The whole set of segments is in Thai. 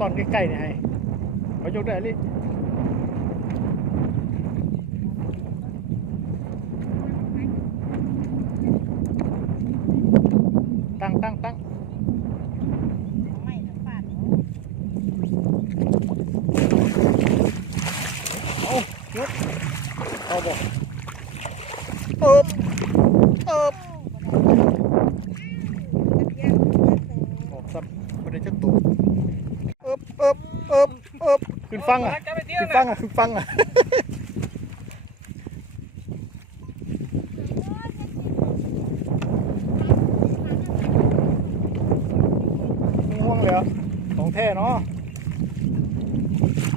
ตอนใกล้ๆเนี่ยให้ขอยกได้ลิตั้งตั้งตั้ง ไม่นะฟาด เอายกเอาบอกเอิบเอิบออกซ้ำไม่ได้จักตัวเอิบเอิบเอิบเอิบขึ้น ฟังอะขึ้นฟังอะขึ้นฟังอะง่วงเลยเหรอของแท้เนาะ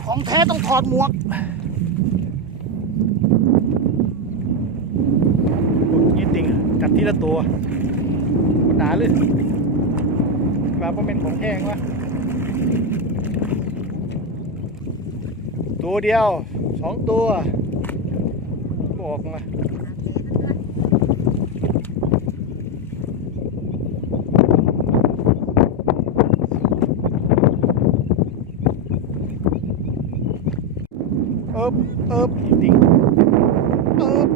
ของแท้ต้องถอดหมวกยี่ติงอะจับทีละตัวคนหนาเลยแบบว่าเป็นของแท้งวะ ตัวเดียวสองตัวบอกมาเอิบเอิบยี่ติงเอิบ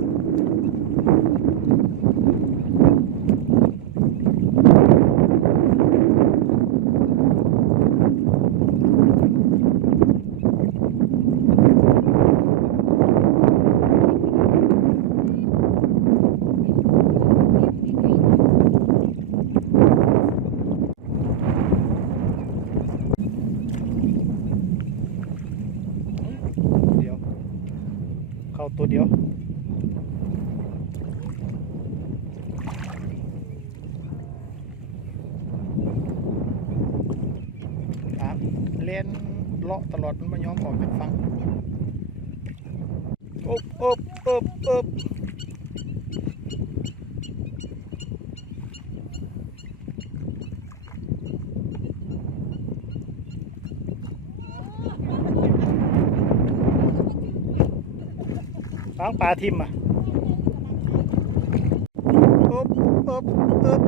เดียว เข้าตัวเดียว ครับเล่นเลาะตลอดมันม่ยอมออกจากฟังอบอบอบอบฟังปลาทิมอะอบอบอบอบ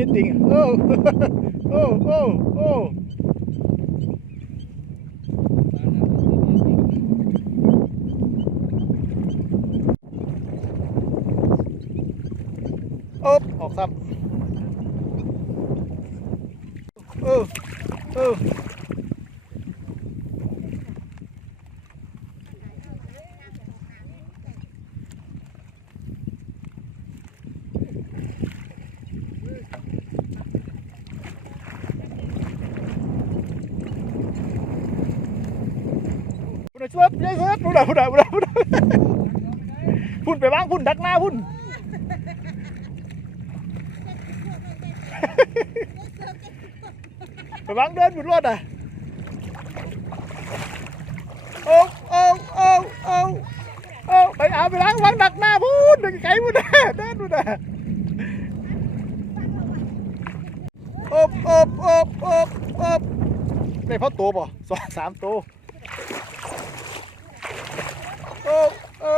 โอ้ยินติงอะโอ้ โอ้โอ้โอ้อบออกซ้ำเออเออ พุ่นช่วยยัยเฮ็ดพุ่นน่ะพุ่นน่ะพุ่นน่ะพุ่นพุ่นไปบ้างพุ่นดักหน้าพุ่นไปบ้างเดินบุดรถอะโอ้โอ้โอ้โอ้โอ้ไปเอาไปล้างวางดักหน้าพุ่นไกลพุ่นน่ะเดินพุ่นน่ะอบอบอบอบอบได้เพราะตัวป่ะสองสามตัวโอ้โอ้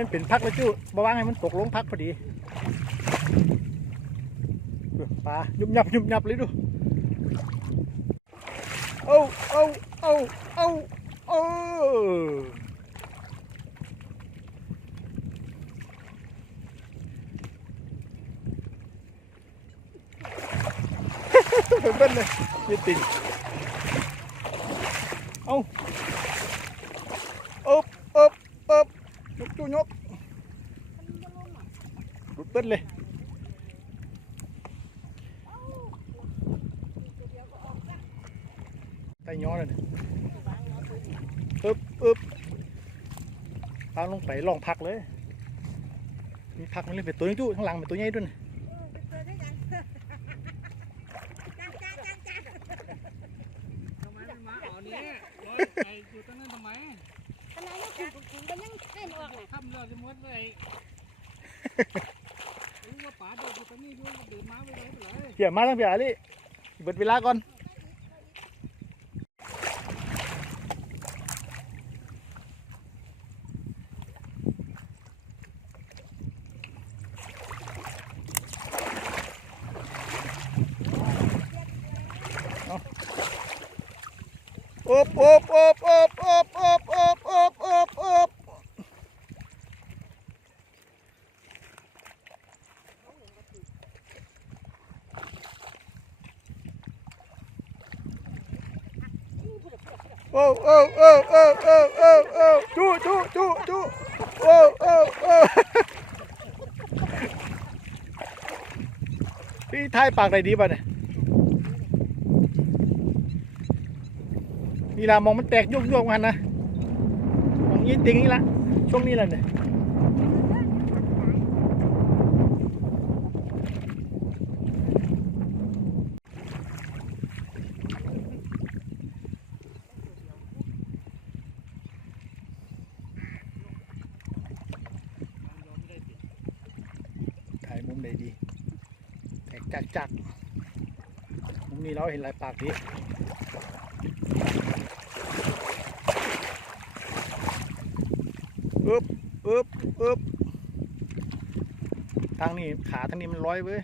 มันเป็นพักแล้วจู้บาวางให้มันตกลงพักพอดีปลายุบยับยุบยับเลยดูโอ้โอ้โอ้โอ้โอ้เป็นเบิ้ลเลยยืดติ่งเอาอบอบอบยกจูยก รุดเบิ้ลเลยไต่ย้อนเลยอึบอึบตามลงไปลองพักเลย มีพักมันเลยเป็นตัวนี้จู้ข้างหลังเป็นตัวใหญ่ด้วยนะ มันยังเต้นออกน่ะ ทำเราจะมดเลยรู้ว่าป๋าเดินอยู่ตรงนี้ด้วยเดินมาไปเลยไปเล ยมาทั้งเพียอาลิเบิดเวลาก่อนเอาโอบโอ๊บโอ๊บโอบโอบโอบโอบโอบโอบโอบโอ้ โอ้โอ้โอ้โอ้โอ้โอ้จู้จู้จู้จู้โอ้โอ้โอ้พี่ทายปากไหนดีป่ะเนี่ยนี่ละมองมันแตกยุกยุกมันนะมองยี่ติงนี่ละช่วงนี้แหละเนี่ยถ่ายมุมไหนดีแตกจักจักมุมนี้ เราเห็นลายปากดีอึบอึบอึบทางนี้ขาทางนี้มันร้อยเว้ย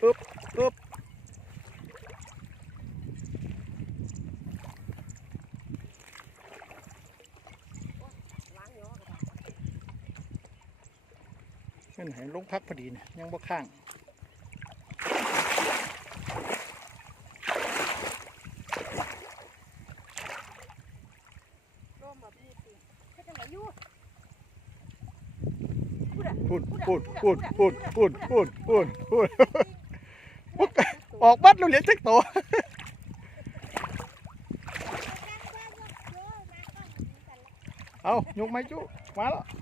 ปึ๊บปึ๊บนั่นไหน ลงพักพอดีเนี่ยยังบ่ข้างร่มแบบนี้สิเฮ็ดจังไดอยู่พูดพูดพูดพูดพูดพูดพูดพูดออกบัดเราเหลียญจักโตวเอายกไม้จุมาแล้วอบ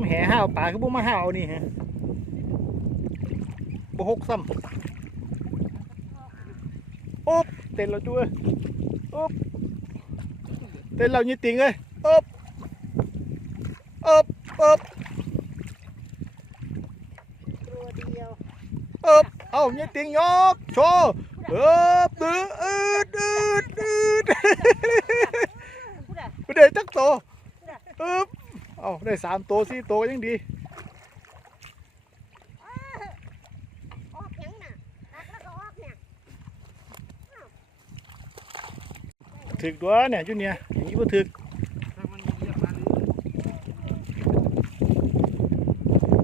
มแห่ห้าวป่าคือบุมาห้าวเอานี่ฮะบ่หกซ้ำอบเต้นเราจ้วยอบเต้นเรายี่ติงเลยอบอบอบตัวเดียวอบเอายี่ติงยกโชว์เอบดืดอืดอืดอืดพูดอะไม่ได้จักโตอึบ เอาได้สามโตสี่โตยังดีออกยังน่ะตักแล้วก็ออกเนี่ยถึกตัวเนี่ยจุเนี่ยอย่างนี้บ่ถึกถ้ามันเรียกมาหรือ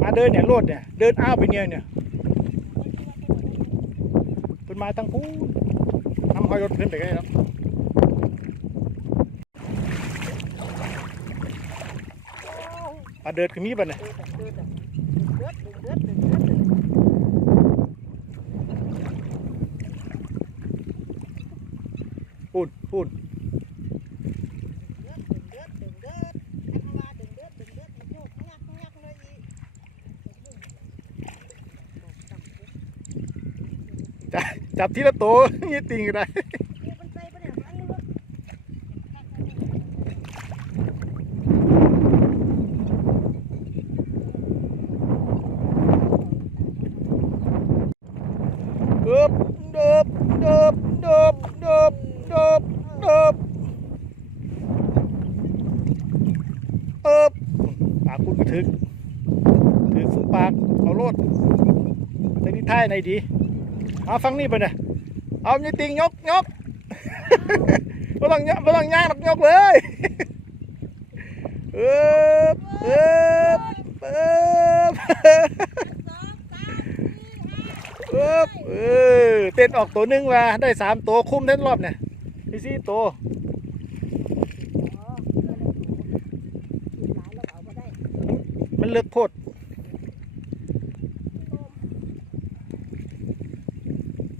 มาเดินเนี่ยโลดเนี่ยเดินอ้าวไปเนี่ยเนี่ยเป็นมาตั้งพูนน้ำหอยรถขึ้นไปกันแล้ว ปลเดือดก็มีป่ะเนี่ยพูดพูดจับทีละตัวนี่ติงก็ได้ ไหนดีเอาฟังนี่ไปเนี่ยเอายี่ติงยกยกไม่ต้องยกไม่ต้องย่างหรอกยกเลยเอ๊บเอ๊บเอ๊บสองสามสี่ห้าเอ๊บเออเต้นออกตัวหนึงว่าได้สามตัวคุ้มเต้นรอบเนี่ยที่สี่ตัวอ๋อเพื่อนเราถูกถูกหลายเราเอามาได้มันเลือกโพด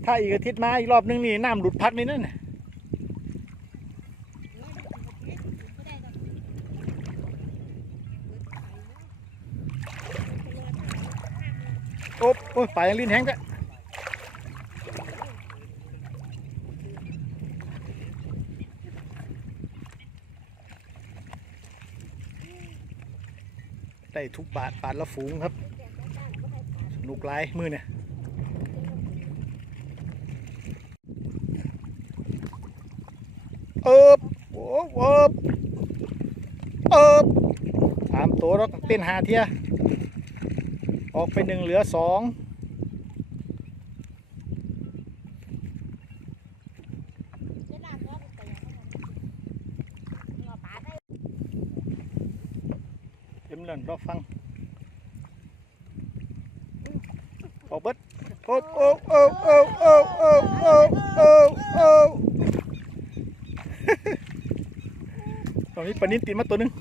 ถ้าอีกอาทิตย์มาอีกรอบนึงนี่น้ำหลุดพักนี่นั่นโอ๊บโอ้ยปลายังลิ้นแห้งจ้ะได้ทุกบาทบาทละฝูงครับ สนุกหลายมือเนี่ยเอิบโอ้เอิบเอิบสามตัวแล้วก็ เต้นหาเทียออกไปหนึ่งเหลือสองเอ็มเล่นรอฟังออกเบิดโอ้โอ้โอ้โอ้โอ้โอ้โอ้โอ้โอ้ตอนนี้ปนินติดมาตัวหนึง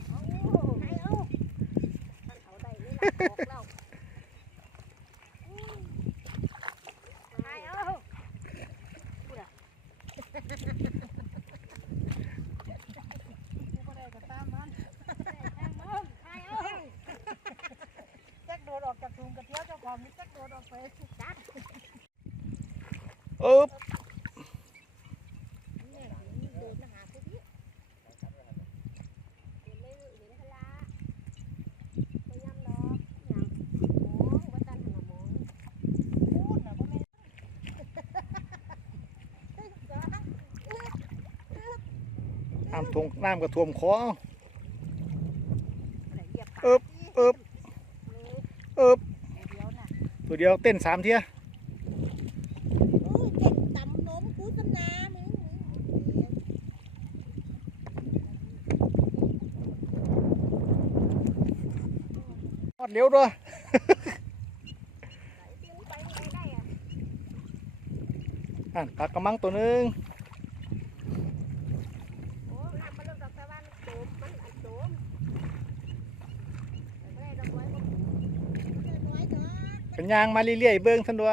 ทงน้ำกระท่วมคอเอิบเอบเอบตัวเดียวเต้นสามเทียทอดเลี้ยวด้วยอ่านปลากระมังตัวหนึ่ง อะเป็นยางมาเรื่อยๆเบิ้งทันดัว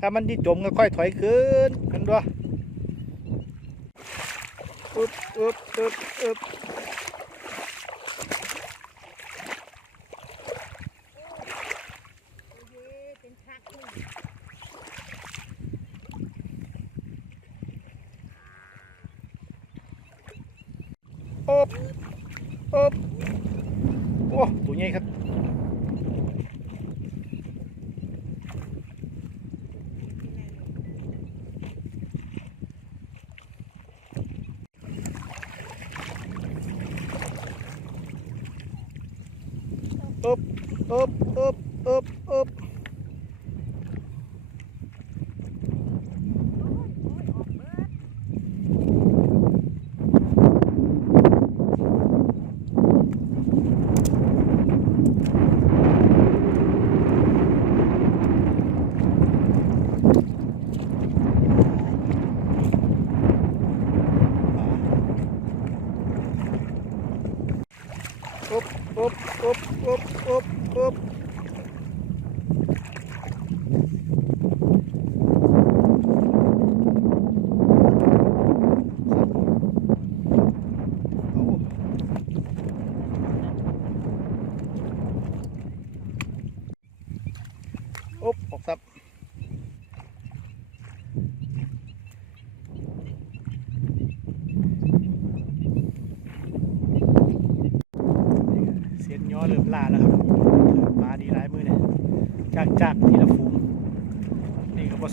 ถ้ามันที่จมก็ค่อยถอยขึ้นทันดัวอึบอึบอึบอึบ up, up, up, up, up.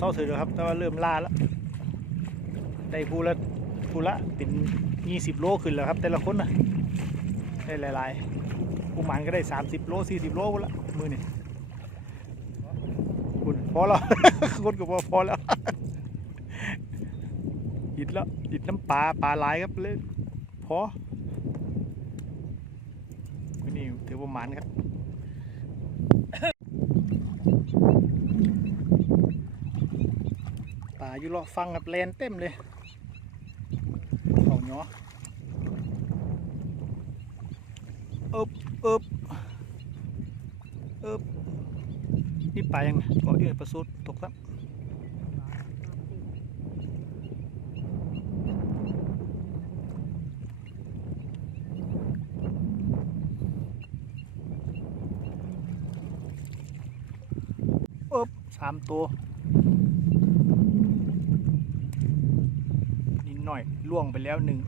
เศร้าถือครับแต่ว่าเริ่มล่าแล้วได้ผู้ละผู้ละเป็นยี่สิบโลขึ้นแล้วครับ แต่ละคนนะได้หลายๆผู้หมันก็ได้สามสิบโลสี่สิบโลละมือนี่คุณพอแล้วคนก็พอพอแล้วอิดแล้วอิดน้ำปลาปลาหลายครับเลยพออว่าหมานครับาอยู่รอฟังกับแลนเต็มเลยเขาเนาะอึบอึบอึบนี่ไปยังไงก็เอื้อยประสุดตกซับอึบสามตัว น่อยล่วงไปแล้วหนึ่ง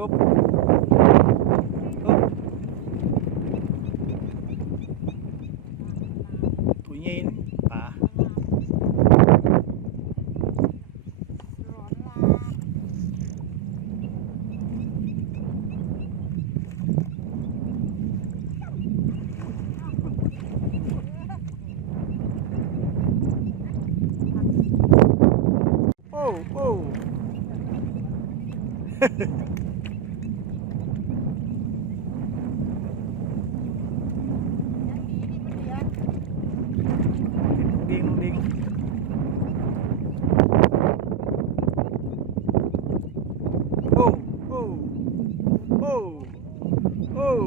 ปุ๊บปุ๊บ ตัวใหญ่นี่ปลาร้อนลาโอ้โอ้ ยังดีนี่มันเหลือ ดิงดิงโอ้โอ้โอ้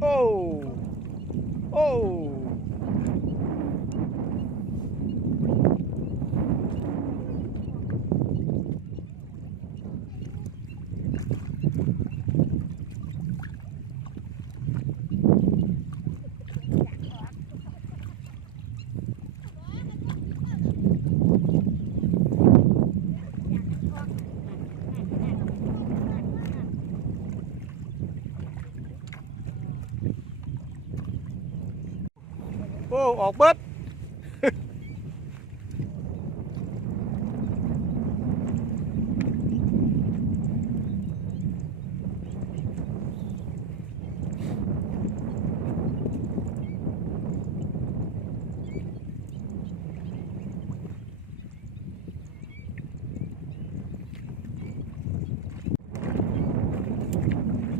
โอ้โอ้โอ้ โอ้ออกเบิด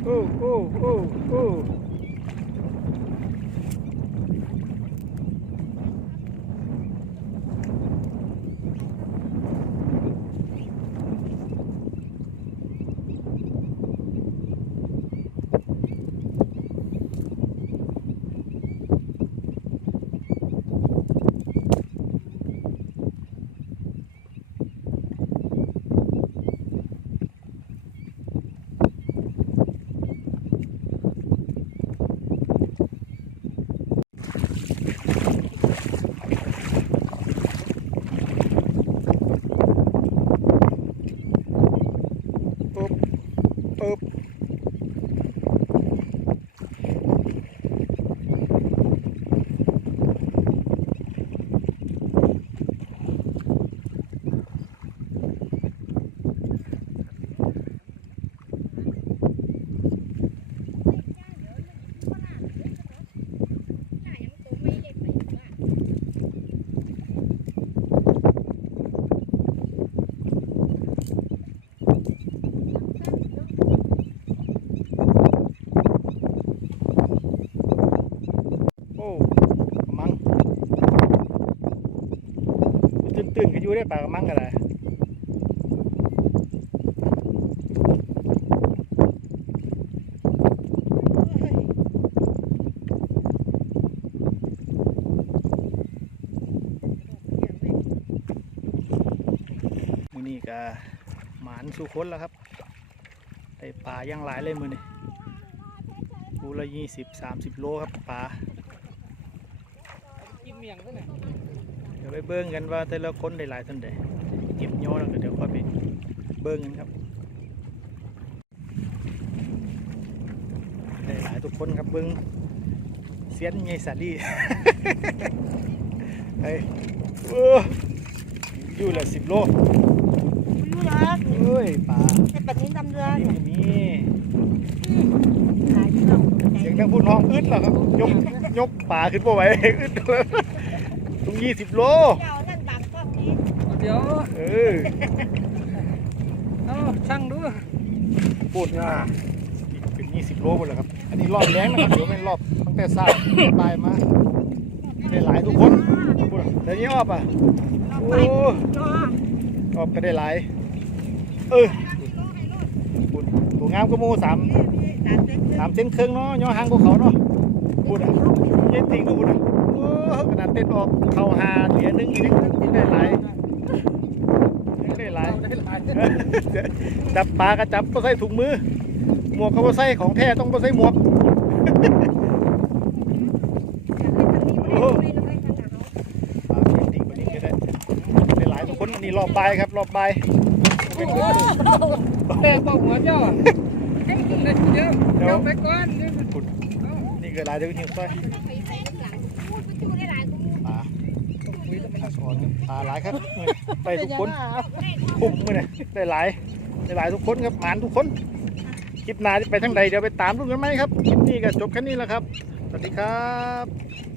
โอ้โอ้โอ้โอ้ปึ๊บปึ๊บโอ้กระมังตื่นตื่นๆก็อยู่ได้ ปลากระมังกันเลยมือนี้ก็หมานสู่คนแล้วครับได้ปลาย่างหลายเลยมือนี้กูละยี่สิบสามสิบโลครับปลากินเมียงซะหน่อย ดี๋ยวไปเบิ้งกันว่าแต่ละคนได้หลายเท่านใดเก็บย้อนแล้วก็เดี๋ยวค่อยไปเบิ้งกันครับายทุกคนครับเบิ้งเสียนไงสาลี่เฮ้ยโอ้อยู่ละสิบโลอยู่หรอกเอ้ยปลาไอ้ปัดนี้ดำเรือนี่เนี่ยมีขายที่เราเสียงดังพูดห้องอึดแล้วครับ ยกยกป่าขึ้นมาไหวอึดเลย ตรงยี่สิบโลเจ้านั่นบางกล้องนี้เดี๋ยวเออเอาช่างดูพูดนะอีกเป็นยี่สิบโลหมดแล้วครับ อันนี้รอบแรงนะครับ เดี๋ยวเป็นรอบตั้งแต่สายปลายมาได้หลายทุกคนพูดแต่นี้ออบอะเราโอ้ไปรอออบก็ได้หลาย เออพูดตัวงามก็โมสามสามเซนสามเส้นครึ่งเนาะย่อหางพวกเขาเนาะพูดอะเย็นติงก็พูดอะโอ้ ขนาดเต้นออกเข่าหาเหรียญหนึงอีกยังได้หลายยังได้หลายได้หลายจับปลากระจับก็ใส่ถุงมือ หมวกก็บ่ใส่ของแท้ต้องบ่ใส่หมวกปลาเพียงติ่งแบบนี้ก็ได้ได้หลายทุกคนอันนี้รอบใบายครับรอบใบายเป็นคนแม่บอกหัวเจ้าได้เยอะเจ้าไปก่อนขุดนี่ก็หลายเดี๋ยวหิวซอยปลาปลาสอนครับ ปลาหลายครับได้ทุกคนคุ้มมือเนี่ยได้หลายได้หลายทุกคนครับหมานทุกคนคลิปหน้าจะไปทางใดเดี๋ยวไปตามดูกันไหมครับคลิปนี้ก็จบแค่นี้แหล้วครับสวัสดีครับ